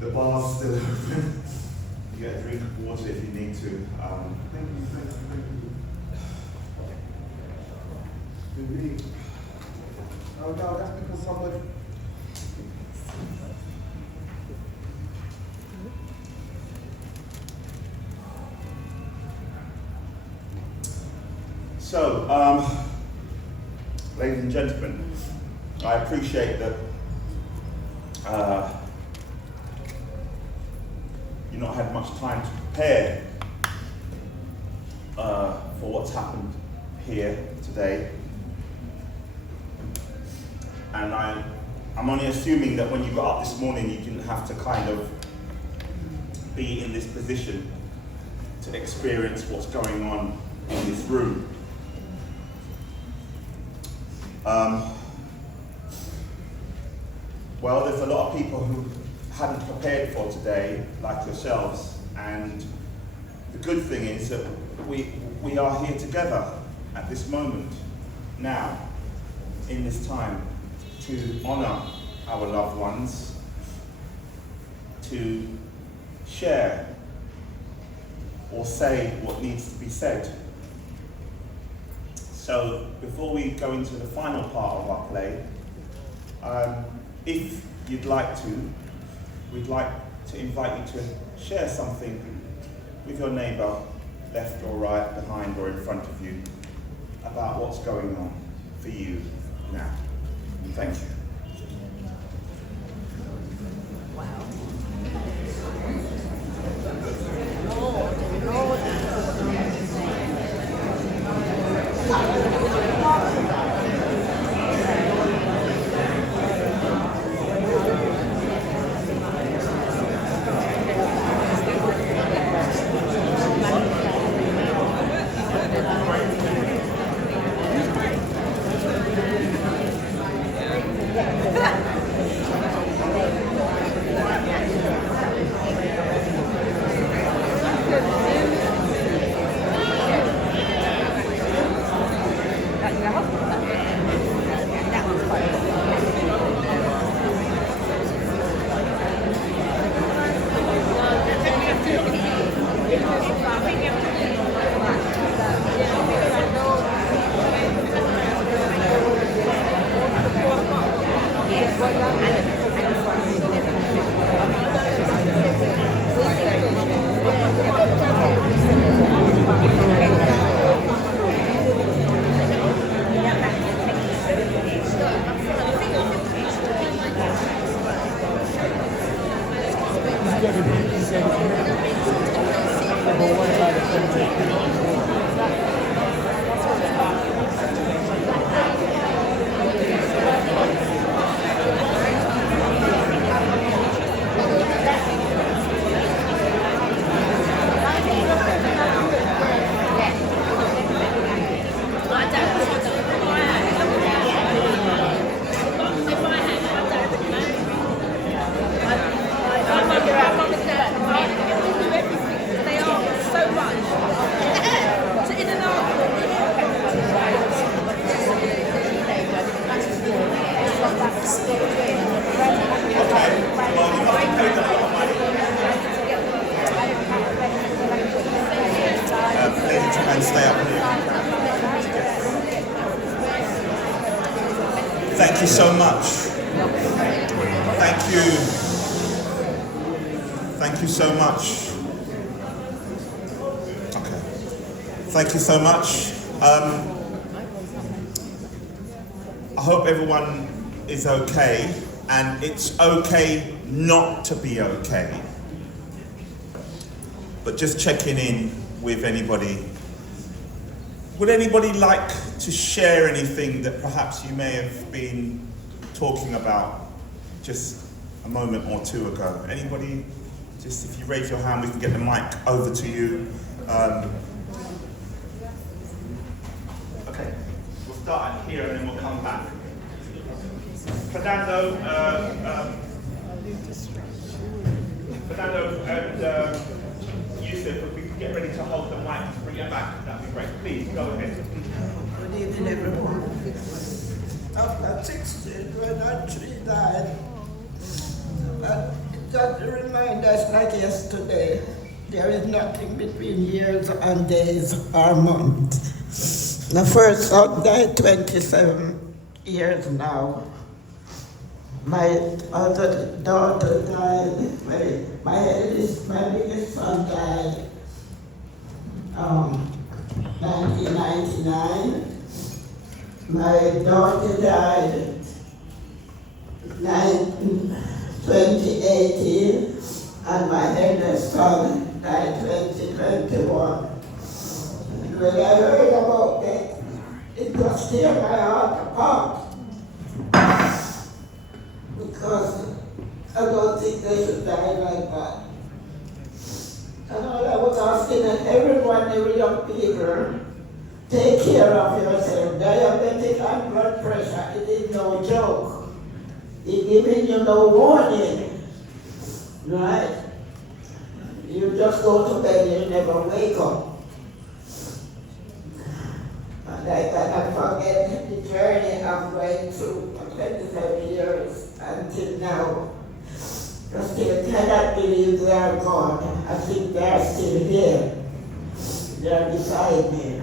The bar's still open. You get a drink of water if you need to. Thank you. Oh no, that's because somebody. So, ladies and gentlemen, I appreciate that you've not had much time to prepare for what's happened here today. And I'm only assuming that when you got up this morning, you didn't have to kind of be in this position to experience what's going on in this room. Well, there's a lot of people who hadn't prepared for today, like yourselves, and the good thing is that we are here together at this moment, now, in this time, to honour our loved ones, to share or say what needs to be said. So, before we go into the final part of our play, if you'd like to, we'd like to invite you to share something with your neighbour, left or right, behind or in front of you, about what's going on for you now. Thank you. Thank you so much. Thank you. Thank you so much. Okay. Thank you so much. I hope everyone is okay, and it's okay not to be okay. But just checking in with anybody. Would anybody like to share anything that perhaps you may have been talking about just a moment or two ago? Anybody? Just if you raise your hand, we can get the mic over to you. Okay, we'll start here and then we'll come back. Fernando and Yusuf, if we could get ready to hold the mic to bring it back, that'd be great. Please, go ahead. Good evening, everyone. After 6 days, when our tree died, Just to remind us, like yesterday, there is nothing between years and days or months. The first son died 27 years now. My other daughter died. My biggest son died 1999. My daughter died 2018, and my eldest son died 2021. When I heard about that, it just tear my heart apart. Because I don't think they should die like that. And all I was asking everyone, every young people, take care of yourself. Diabetic and blood pressure, it is no joke. It's giving you no warning, right? You just go to bed and you never wake up. And I cannot forget the journey I'm going through for 27 years until now. I still cannot believe they are gone. I think they are still here. They are beside me.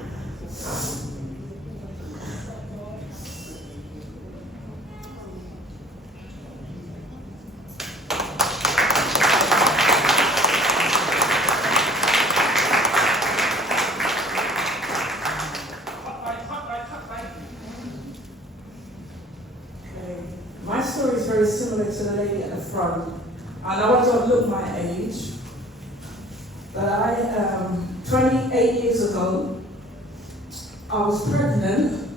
My story is very similar to the lady at the front, and I want to look my age. But 28 years ago, I was pregnant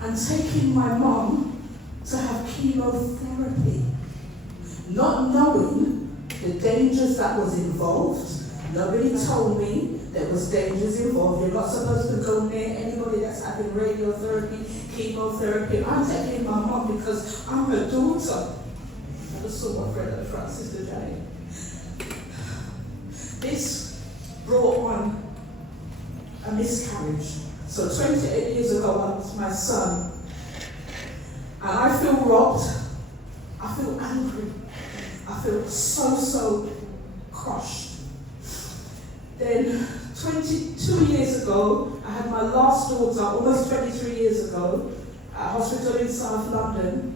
and taking my mum to have chemotherapy, not knowing the dangers that was involved. Nobody told me there was dangers involved. You're not supposed to go near anybody that's having radiotherapy, chemotherapy. I'm taking my mum because I'm her daughter. I just saw my friend at the front, Sister Jane. This brought on a miscarriage. So 28 years ago, I lost my son. And I feel robbed. I feel angry. I feel so crushed. Then 22 years ago, I had my last daughter, almost 23 years ago, at a hospital in South London.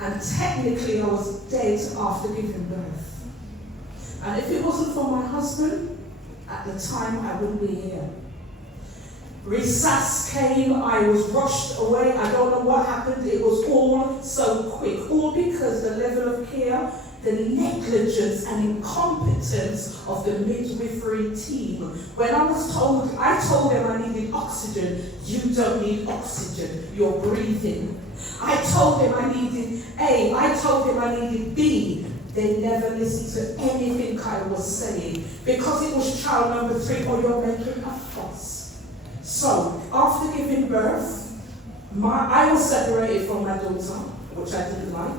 And technically I was dead after giving birth. And if it wasn't for my husband, at the time I wouldn't be here. Resus came, I was rushed away, I don't know what happened, it was all so quick. All because the level of care, the negligence and incompetence of the midwifery team. When I was told, I told them I needed oxygen. You don't need oxygen, you're breathing. I told them I needed A, I told them I needed B. They never listened to anything I was saying. Because it was child number 3, or you're making a fuss. So, after giving birth, I was separated from my daughter, which I didn't like.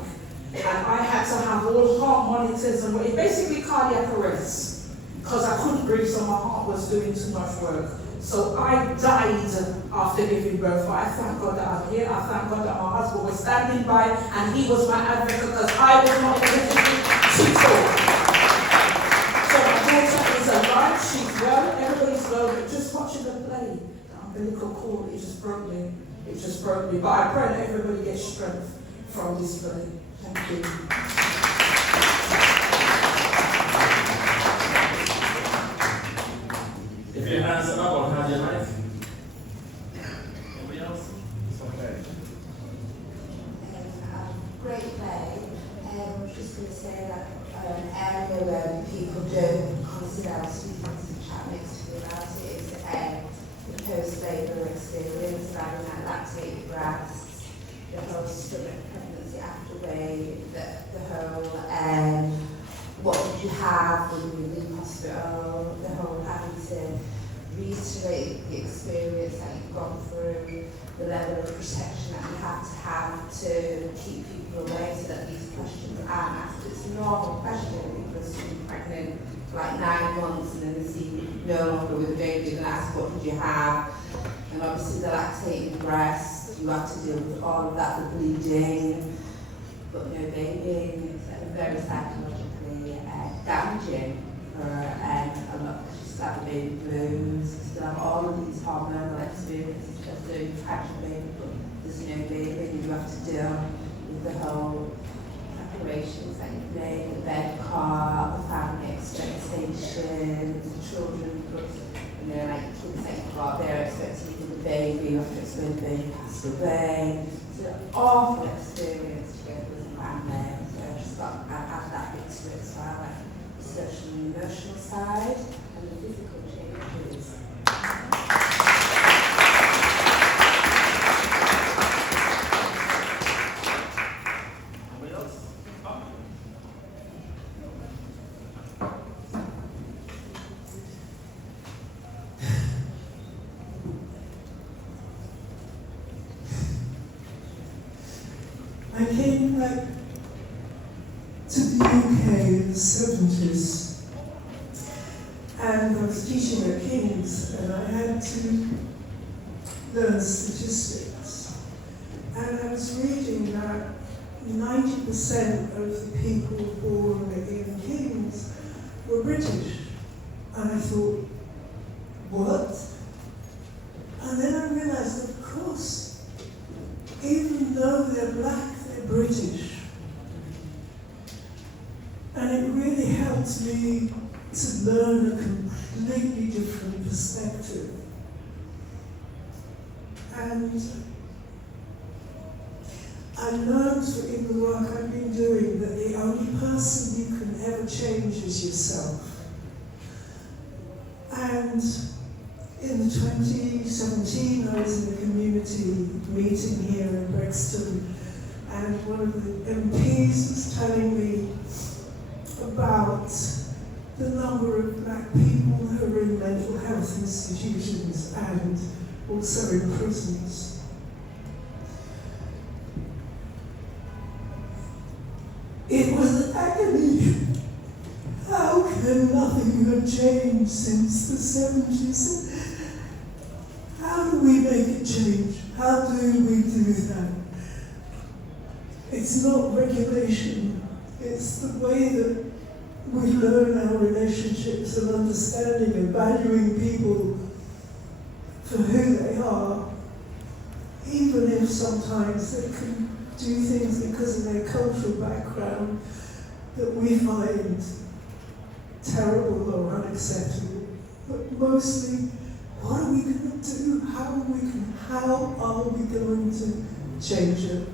And I had to have all heart monitors and basically cardiac arrest because I couldn't breathe, so my heart was doing too much work. So I died after giving birth. But I thank God that I'm here. I thank God that my husband was standing by and he was my advocate because I was not able to talk. So my daughter is alive, she's well, everybody's well, but just watching her play, the umbilical cord, it just broke me. It just broke me. But I pray that everybody gets strength from this play. Thank you. If your hands are up, I'll have your mic. Anybody else? It's okay. Great play. I was just going to say that an area where people don't consider our students and chat next to me about it is the post-labour experience, having that lactated breasts, the whole stomach pregnancy after weigh, the whole what did you have when you were in hospital, the whole having to reiterate the experience that you've gone through, the level of protection that you have to keep people away so that these questions aren't asked. It's a normal question when people are super pregnant for like 9 months and then they see no longer with a baby and ask what did you have, and obviously the lactating breast, you have to deal with all of that, the bleeding, but no baby, etc. very psychologically damaging for a lot. She's like the baby blues, still have all of these hormonal experiences just doing fracture baby, but there's no baby, and you have to deal with the whole preparations that you've made, the bed car, the family expectations, the children, you know, like kids that you've got, they're expecting you to the baby, you have to explain the baby passed away. It's an awful experience to go through as a family. So I've just got, I've had that bit to it as well, like the social and emotional side and the physical changes. I came back to the UK in the 70s, and I was teaching at King's, and I had to learn statistics. And I was reading that 90% of the people born in King's were British. And I thought, what? And then I realized, of course, even though they're black, they're British. And it really helped me to learn a completely different perspective. And I learned in the work I've been doing that the only person you can ever change is yourself. And in 2017, I was in a community meeting here in Brixton, and one of the MPs was telling me about the number of black people who are in mental health institutions and also in prisons. It was agony. How can nothing have changed since the 70s? How do we make it change? How do we do that? It's not regulation, it's the way that we learn our relationships and understanding and valuing people for who they are, even if sometimes they can do things because of their cultural background that we find terrible or unacceptable. But mostly, what are we going to do? How are we going to change it?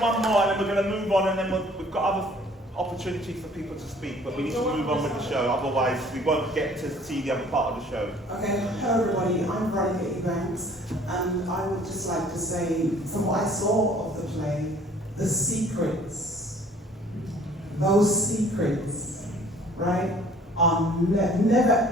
One more, and then we're going to move on, and then we've got other opportunities for people to speak, but we need to move on with the show, otherwise we won't get to see the other part of the show. Okay, hello everybody, I'm Veronica Ebanks, and I would just like to say, from what I saw of the play, the secrets, those secrets, right, are never